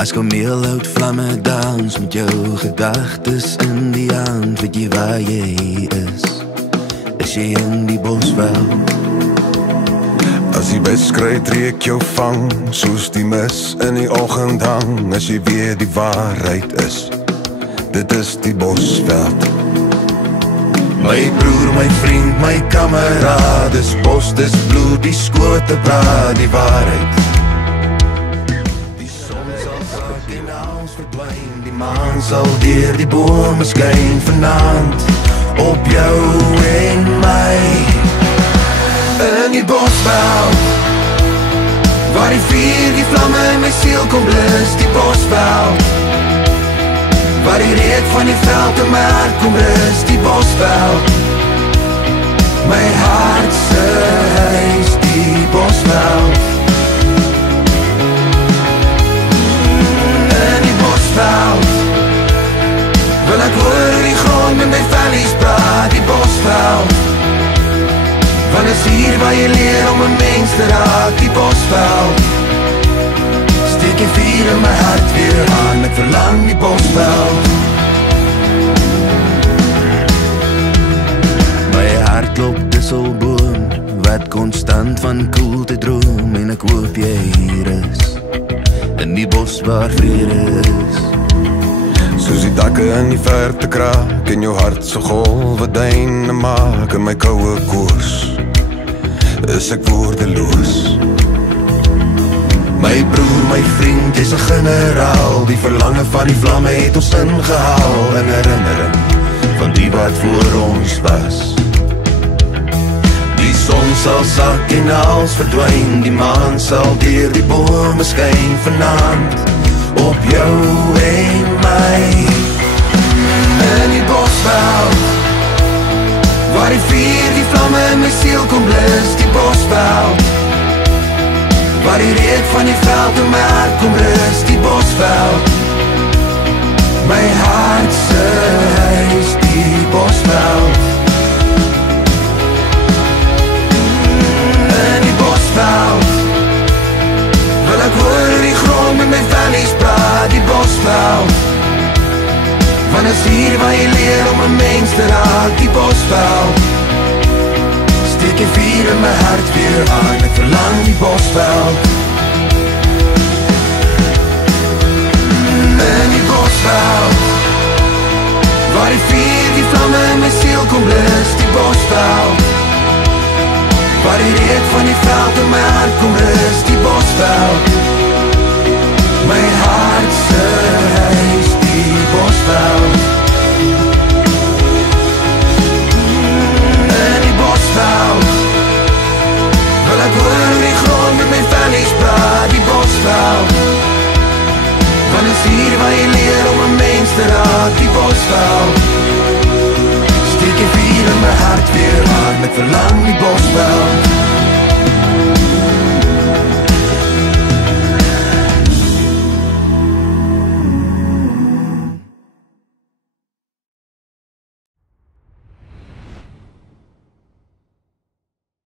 As kameel hout vlamme dans met jou gedagtes in die hand, weet jy waar jy is? Is jy in die bosveld? As die beskry trek jou vang, soos die mis in die oggend hang, as jy weet die waarheid is, dit is die bosveld. My broer, my vriend, my kameraad, dis bos, dis bloed, die skote praat die waarheid. Die maan sal deur die bome skyn vanaand op jou en my. In die bosveld, waar die vuur, die vlamme in my siel kom blus, die bosveld, waar die reuk van die veld in my hart kom rus, die bosveld, my hart se huis, die bosveld. Wil ek hoor die grond met my vellies praat, die bosveld, want is hier waar jy leer om 'n mens te raak, die bosveld. Steek jy vuur in my hart weer aan, ek verlang die bosveld. My hart klop disselboom, wat konstant van koelte droom, en ek hoop jy hier is, in die bos waar vrede is. Soos die dakke in die verte kraak, en jou hart so golwe duine maak, in my koue koers is ek woordeloos. My broer, my vriend, jy's 'n generaal, die verlange van die vlamme het ons ingehaal, in herinnering van die wat voor ons was. Die son sal sak en alles verdwyn, die maan sal deur die bome skyn vanaand op jou en my. In die bosveld, waar die vuur, die vlamme in my siel kom blus, die bosveld, waar die reuk van die veld in my hart kom rus, die bosveld, my hart se huis, die bosveld. In die bosveld, wil ek hoor die grond met my vellies praat, die bosveld, want is hier waar jy leer om 'n mens te raak, die bosveld. Steek jy vuur in my hart weer aan, ek verlang die bosveld. In die bosveld, waar die vuur, die vlamme in my siel kom blus, die bosveld, waar die reuk van die veld in my hart kom rus, die bosveld, my hart se huis, die bosveld. In die bosveld, wil ek hoor die grond met my vellies praat, die bosveld, want is hier waar jy leer om 'n mens te raak, die bosveld. Steek jy vuur in my hart weer aan, ek verlang die bosveld.